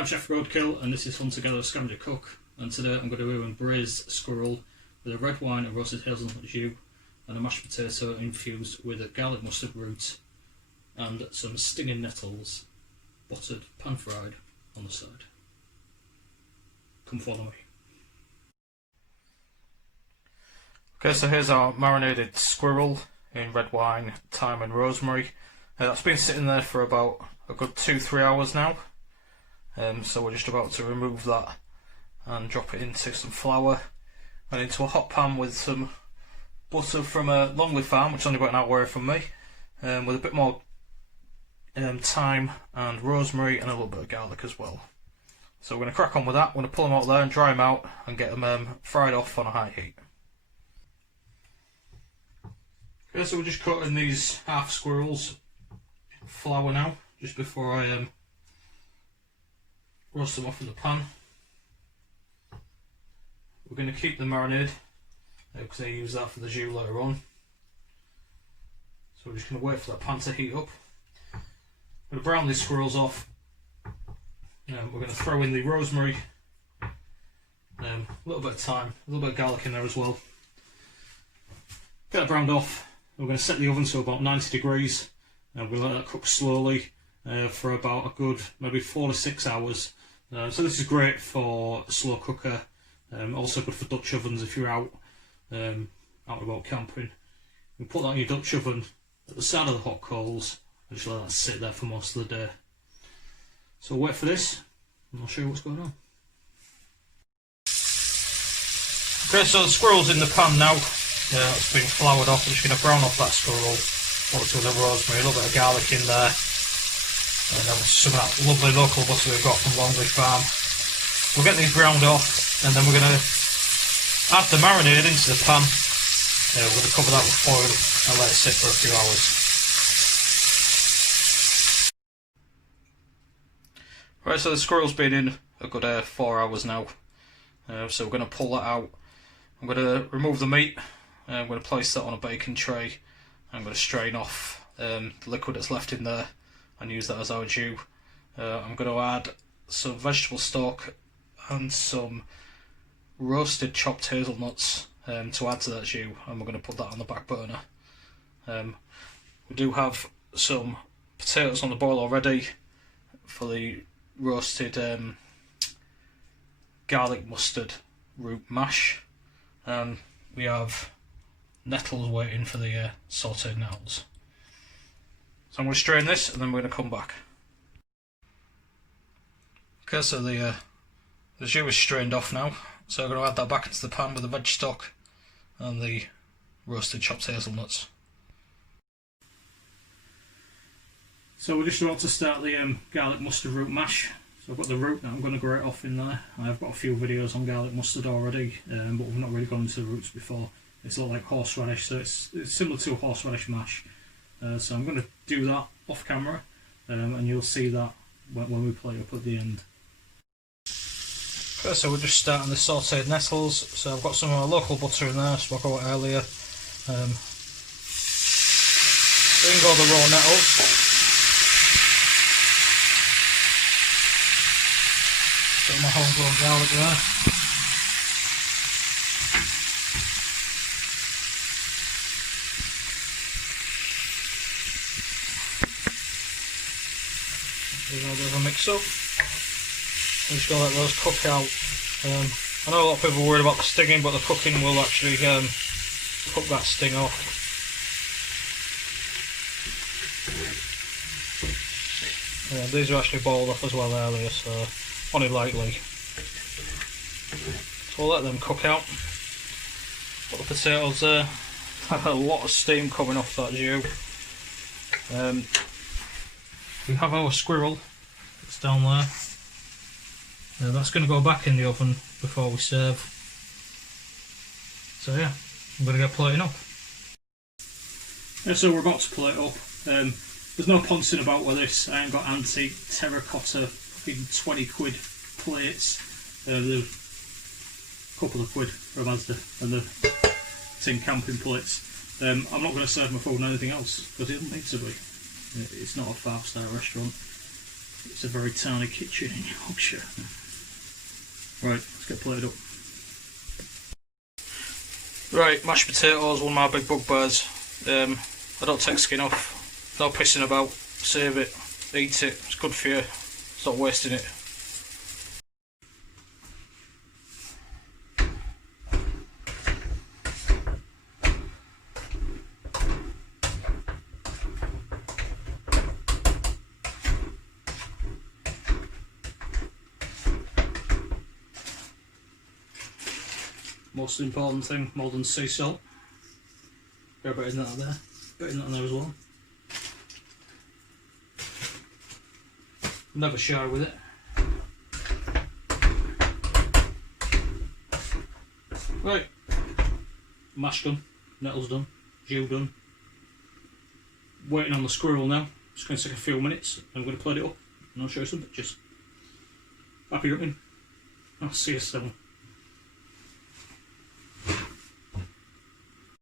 I'm Chef Roadkill and this is Fun Together Scavenger Cook, and today I'm going to do a braised squirrel with a red wine and roasted hazelnut jus and a mashed potato infused with a garlic mustard root and some stinging nettles, buttered, pan fried on the side. Come follow me. Okay, so here's our marinated squirrel in red wine, thyme and rosemary. That's been sitting there for about a good 2-3 hours now. So we're just about to remove that and drop it into some flour and into a hot pan with some butter from a Longley farm, which is only about an hour away from me, with a bit more thyme and rosemary and a little bit of garlic as well. So we're going to crack on with that. We're going to pull them out there and dry them out and get them fried off on a high heat. Okay, so we're just coating these half squirrels in flour now, just before I roast them off in the pan. We're going to keep the marinade because I use that for the jus later on. So we're just going to wait for that pan to heat up. I'm going to brown these squirrels off. We're going to throw in the rosemary, a little bit of thyme, a little bit of garlic in there as well. Get it browned off. We're going to set the oven to about 90 degrees and we'll let that cook slowly for about a good maybe 4 to 6 hours. So this is great for a slow cooker, also good for Dutch ovens if you're out and about camping. You put that in your Dutch oven at the side of the hot coals and just let that sit there for most of the day. So wait for this and I'll show you what's going on. Okay, so the squirrel's in the pan now. It's been floured off. I'm just going to brown off that squirrel, with the rosemary, a little bit of garlic in there, and then some of that lovely local butter we've got from Longley Farm. We'll get these browned off, and then we're going to add the marinade into the pan. We're going to cover that with foil and let it sit for a few hours. Right, so the squirrel's been in a good 4 hours now, so we're going to pull that out. I'm going to remove the meat. I'm going to place that on a baking tray. I'm going to strain off the liquid that's left in there and use that as our jus. I'm going to add some vegetable stock and some roasted chopped hazelnuts to add to that jus, and we're going to put that on the back burner. We do have some potatoes on the boil already for the roasted garlic mustard root mash, and we have nettles waiting for the sautéed nettles. So I'm going to strain this and then we're going to come back. Okay, so the jus is strained off now, so I'm going to add that back into the pan with the veg stock and the roasted chopped hazelnuts. So we're just about to start the garlic mustard root mash. So I've got the root that I'm going to grate off in there. I've got a few videos on garlic mustard already, but we've not really gone into the roots before. It's a lot like horseradish, so it's similar to a horseradish mash. So I'm going to do that off camera, and you'll see that when we play up at the end. Okay, so we're just starting the sautéed nettles. So I've got some local butter in there, so I got earlier. In go the raw nettles. Got my homegrown garlic there. A little bit of a mix up. I'm just going to let those cook out. I know a lot of people are worried about the stinging, but the cooking will actually cook that sting off. Yeah, these are actually boiled off as well earlier, so only lightly. So we'll let them cook out. Put the potatoes there. A lot of steam coming off that jus. We have our squirrel, it's down there. That's going to go back in the oven before we serve. So yeah, I'm going to get plating up. Yeah, so we're about to plate up. There's no poncing about with this. I ain't got antique terracotta 20 quid plates. There's a couple of quid from Asda and the tin camping plates. I'm not going to serve my food on anything else because it doesn't need to be. It's not a 5-star restaurant. It's a very tiny kitchen in Yorkshire. Right, let's get plated up. Right, mashed potatoes, one of my big bugbears. I don't take skin off, no pissing about, save it, eat it, it's good for you, stop wasting it. Most important thing, more than sea salt. Go a bit in that there, bit in that there as well. Never shy with it. Right, mash done, nettles done, jus done. Waiting on the squirrel now. Just going to take a few minutes. I'm going to plate it up and I'll show you some pictures. Happy hunting. I'll see you soon.